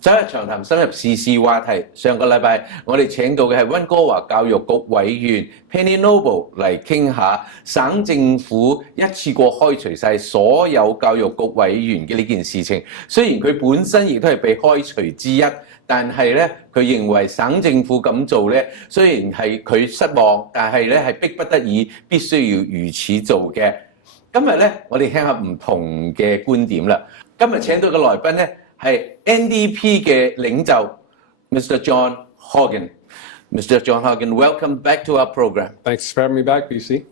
周日長談深入時事話題。上個禮拜我哋請到嘅係溫哥華教育局委員 Penny Noble 嚟傾下省政府一次過開除晒所有教育局委員嘅呢件事情。雖然佢本身亦都係被開除之一，但係咧佢認為省政府咁做咧，雖然係佢失望，但係咧係逼不得已必須要如此做嘅。今日咧我哋聽下唔同嘅觀點啦。今日請到嘅來賓咧係 NDP 嘅領袖 Mr. John Horgan. Mr. John Horgan, welcome back to our program. Thanks for having me back, BC.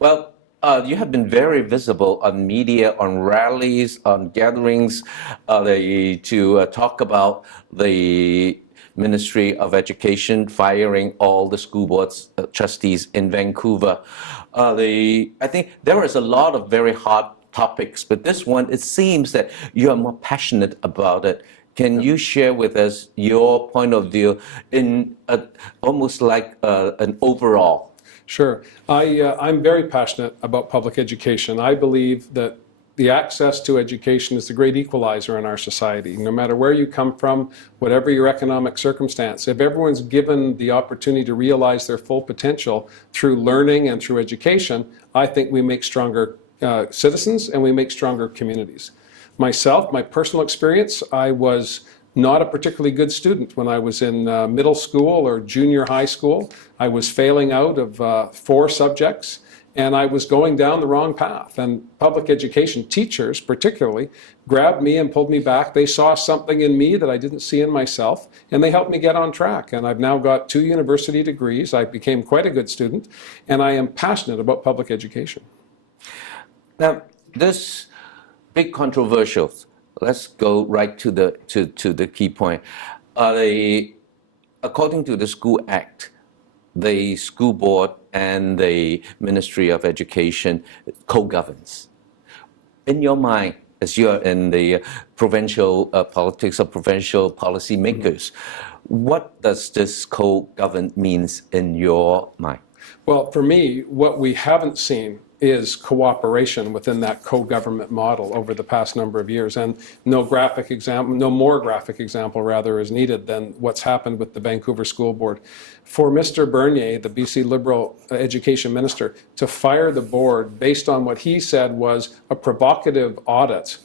Well, you have been very visible on media, on rallies, on gatherings to talk about the Ministry of Education firing all the school board's trustees in Vancouver. I think there is a lot of very hot topics, but this one, it seems that you are more passionate about it. Can you share with us your point of view in almost like an overall? Sure. I'm very passionate about public education. I believe that the access to education is the great equalizer in our society. No matter where you come from, whatever your economic circumstance, if everyone's given the opportunity to realize their full potential through learning and through education, I think we make stronger citizens and we make stronger communities. Myself, my personal experience, I was not a particularly good student when I was in middle school or junior high school. I was failing out of 4 subjects and I was going down the wrong path. And public education teachers particularly grabbed me and pulled me back. They saw something in me that I didn't see in myself and they helped me get on track. And I've now got 2 university degrees. I became quite a good student and I am passionate about public education. Now, this big controversial. Let's go right to the key point. According to the School Act, the school board and the Ministry of Education co-governs. In your mind, as you are in the provincial politics or provincial policy makers, what does this co-govern means in your mind? Well, for me, what we haven't seen is cooperation within that co-government model over the past number of years. And no more graphic example rather is needed than what's happened with the Vancouver School Board. For Mr. Bernier, the BC Liberal Education Minister, to fire the board based on what he said was a provocative audit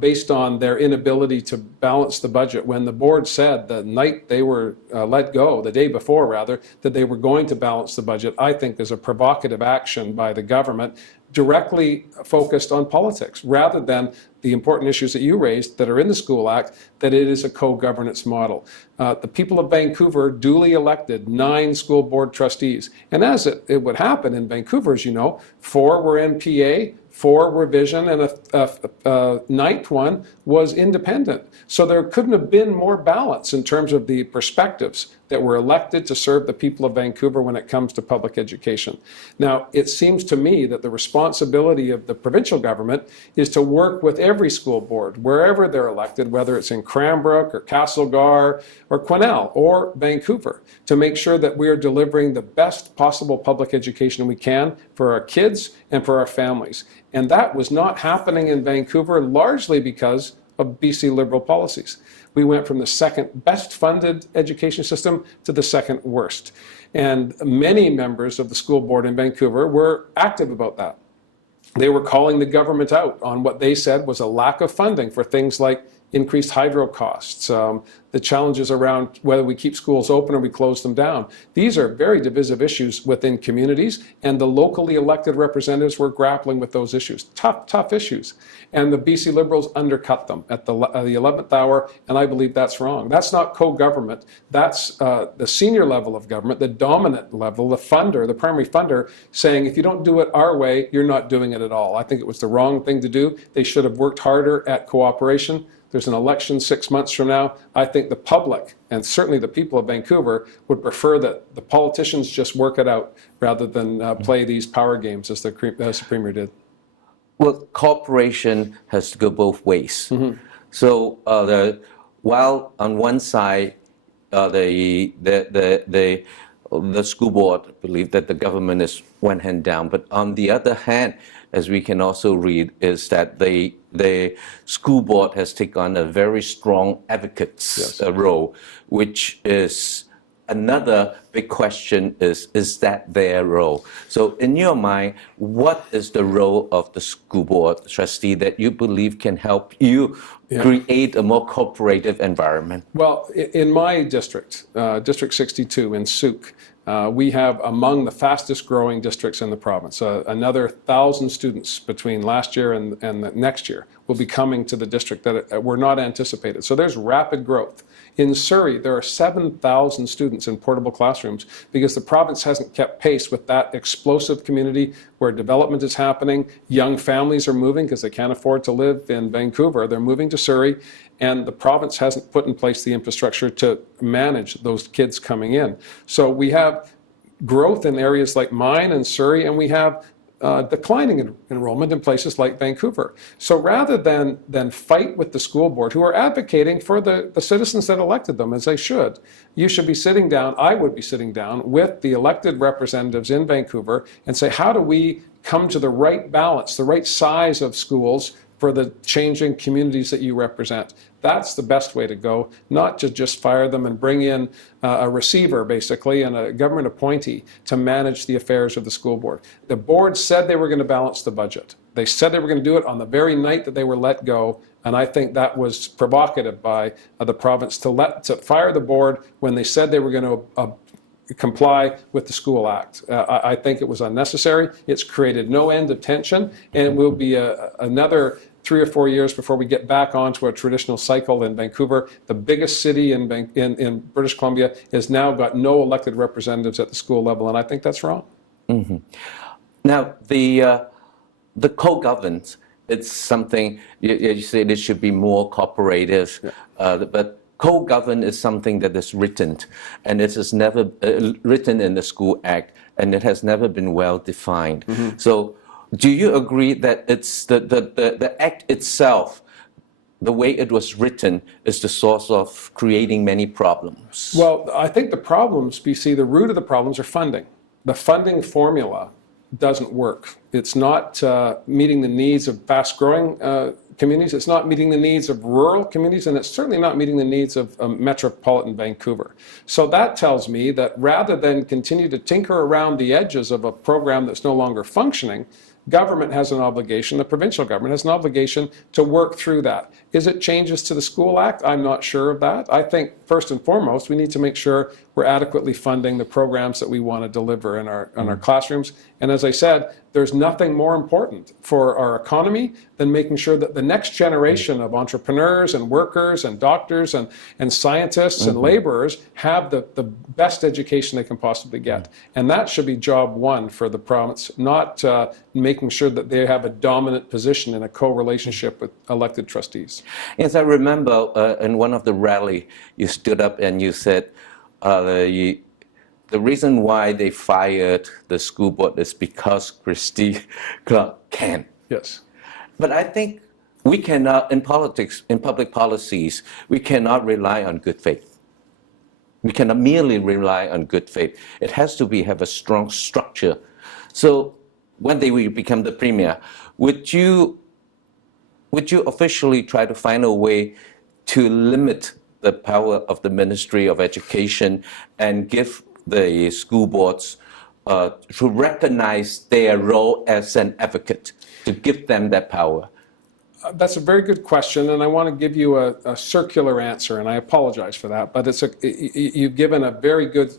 based on their inability to balance the budget, when the board said the night they were let go, the day before rather, that they were going to balance the budget, I think is a provocative action by the government directly focused on politics rather than the important issues that you raised that are in the School Act, that it is a co-governance model. The people of Vancouver duly elected 9 school board trustees. And as it would happen in Vancouver, as you know, 4 were NPA, 4 were Vision, and a 9th one was independent. So there couldn't have been more balance in terms of the perspectives that were elected to serve the people of Vancouver when it comes to public education. Now, it seems to me that the responsibility of the provincial government is to work with every school board, wherever they're elected, whether it's in Cranbrook or Castlegar or Quesnel or Vancouver, to make sure that we are delivering the best possible public education we can for our kids and for our families. And that was not happening in Vancouver, largely because of BC Liberal policies. We went from the second best funded education system to the second worst. And many members of the school board in Vancouver were active about that. They were calling the government out on what they said was a lack of funding for things like increased hydro costs, the challenges around whether we keep schools open or we close them down. These are very divisive issues within communities, and the locally elected representatives were grappling with those issues. Tough issues. And the BC Liberals undercut them at the 11th hour, and I believe that's wrong. That's not co-government. That's the senior level of government, the dominant level, the funder, the primary funder, saying if you don't do it our way, you're not doing it at all. I think it was the wrong thing to do. They should have worked harder at cooperation. There's an election 6 months from now. I think the public, and certainly the people of Vancouver, would prefer that the politicians just work it out rather than play these power games as the Premier did. Well, cooperation has to go both ways. Mm-hmm. So while on one side, the school board believe that the government is one hand down, but on the other hand, as we can also read, is that the the school board has taken on a very strong advocate's role, which is another big question is that their role? So in your mind, what is the role of the school board trustee that you believe can help you create a more cooperative environment? Well, in my district, District 62 in Souk, we have among the fastest growing districts in the province. Another 1,000 students between last year and the next year will be coming to the district that were not anticipated. So there's rapid growth. In Surrey, there are 7,000 students in portable classrooms because the province hasn't kept pace with that explosive community where development is happening. Young families are moving because they can't afford to live in Vancouver. They're moving to Surrey, and the province hasn't put in place the infrastructure to manage those kids coming in. So we have growth in areas like mine and Surrey, and we have declining enrollment in places like Vancouver. So rather than fight with the school board, who are advocating for the citizens that elected them, as they should, you should be sitting down, I would be sitting down with the elected representatives in Vancouver and say, how do we come to the right balance, the right size of schools for the changing communities that you represent? That's the best way to go, not to just fire them and bring in a receiver, basically, and a government appointee to manage the affairs of the school board. The board said they were going to balance the budget. They said they were going to do it on the very night that they were let go, and I think that was provocative by the province to fire the board when they said they were going to comply with the School Act. I think it was unnecessary. It's created no end of tension, and will be another 3 or 4 years before we get back onto a traditional cycle in Vancouver. The biggest city in British Columbia has now got no elected representatives at the school level, and I think that's wrong. Mm-hmm. Now, the co-governance, it's something, you said it should be more cooperative, but co-govern is something that is written, and it is never written in the School Act, and it has never been well defined. Mm-hmm. So do you agree that it's the Act itself, the way it was written, is the source of creating many problems? Well, I think the problems, BC, the root of the problems are funding. The funding formula doesn't work. It's not meeting the needs of fast-growing communities. It's not meeting the needs of rural communities, and it's certainly not meeting the needs of metropolitan Vancouver. So that tells me that rather than continue to tinker around the edges of a program that's no longer functioning, government has an obligation, the provincial government has an obligation to work through that. Is it changes to the School Act? I'm not sure of that. I think first and foremost, we need to make sure we're adequately funding the programs that we want to deliver in our classrooms. And as I said, there's nothing more important for our economy than making sure that the next generation of entrepreneurs and workers and doctors and scientists and laborers have the best education they can possibly get. And that should be job one for the province, not making sure that they have a dominant position in a co-relationship with elected trustees. Yes, I remember in one of the rally, you stood up and you said the reason why they fired the school board is because Christy Clark can. Yes. But I think we cannot, in politics, in public policies, we cannot rely on good faith. We cannot merely rely on good faith. It has to have a strong structure. So when they will become the premier, would you officially try to find a way to limit the power of the Ministry of Education and give the school boards to recognize their role as an advocate, to give them that power? That's a very good question, and I want to give you a circular answer, and I apologize for that, but you've given a very good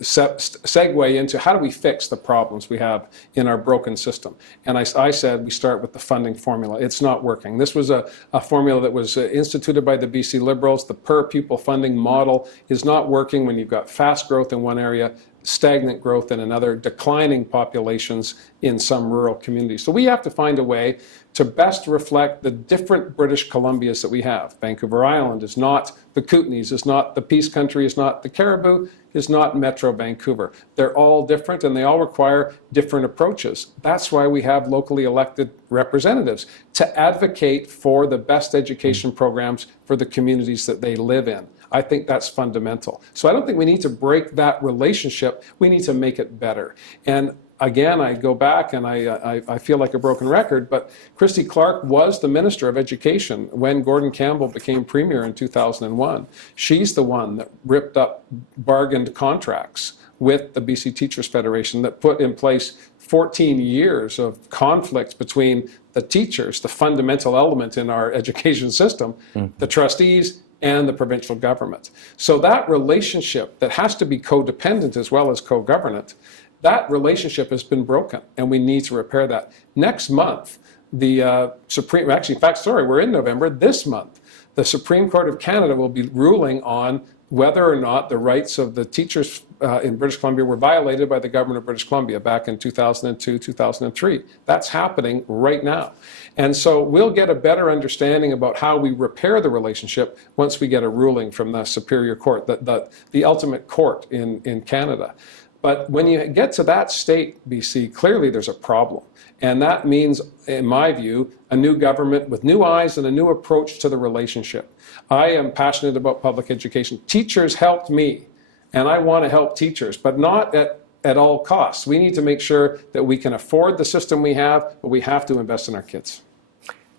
segue into how do we fix the problems we have in our broken system. And I said we start with the funding formula. It's not working. This was a formula that was instituted by the BC Liberals. The per pupil funding model is not working when you've got fast growth in one area, stagnant growth in another, declining populations in some rural communities. So we have to find a way to best reflect the different British Columbias that we have. Vancouver Island is not the Kootenays, is not the Peace Country, is not the Cariboo, is not Metro Vancouver. They're all different and they all require different approaches. That's why we have locally elected representatives to advocate for the best education programs for the communities that they live in. I think that's fundamental. So I don't think we need to break that relationship. We need to make it better. And again, I go back and I feel like a broken record, but Christy Clark was the Minister of Education when Gordon Campbell became Premier in 2001. She's the one that ripped up bargained contracts with the BC Teachers Federation that put in place 14 years of conflicts between the teachers, the fundamental element in our education system, the trustees, and the provincial government. So that relationship that has to be codependent as well as co-governant, that relationship has been broken, and we need to repair that. Next month, the Supreme, actually, in fact, sorry, we're in November, this month, the Supreme Court of Canada will be ruling on whether or not the rights of the teachers in British Columbia were violated by the government of British Columbia back in 2002, 2003. That's happening right now. And so we'll get a better understanding about how we repair the relationship once we get a ruling from the Superior Court, the ultimate court in Canada. But when you get to that state, BC, clearly there's a problem. And that means, in my view, a new government with new eyes and a new approach to the relationship. I am passionate about public education. Teachers helped me, and I want to help teachers, but not at all costs. We need to make sure that we can afford the system we have, but we have to invest in our kids.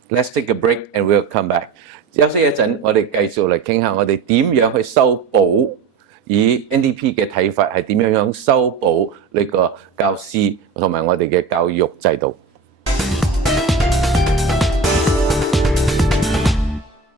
Let's take a break and we'll come back. 休息一陣，我哋繼續嚟傾下我哋點樣去修補，以 NDP 嘅睇法係點樣修補呢個教師同埋我哋嘅教育制度。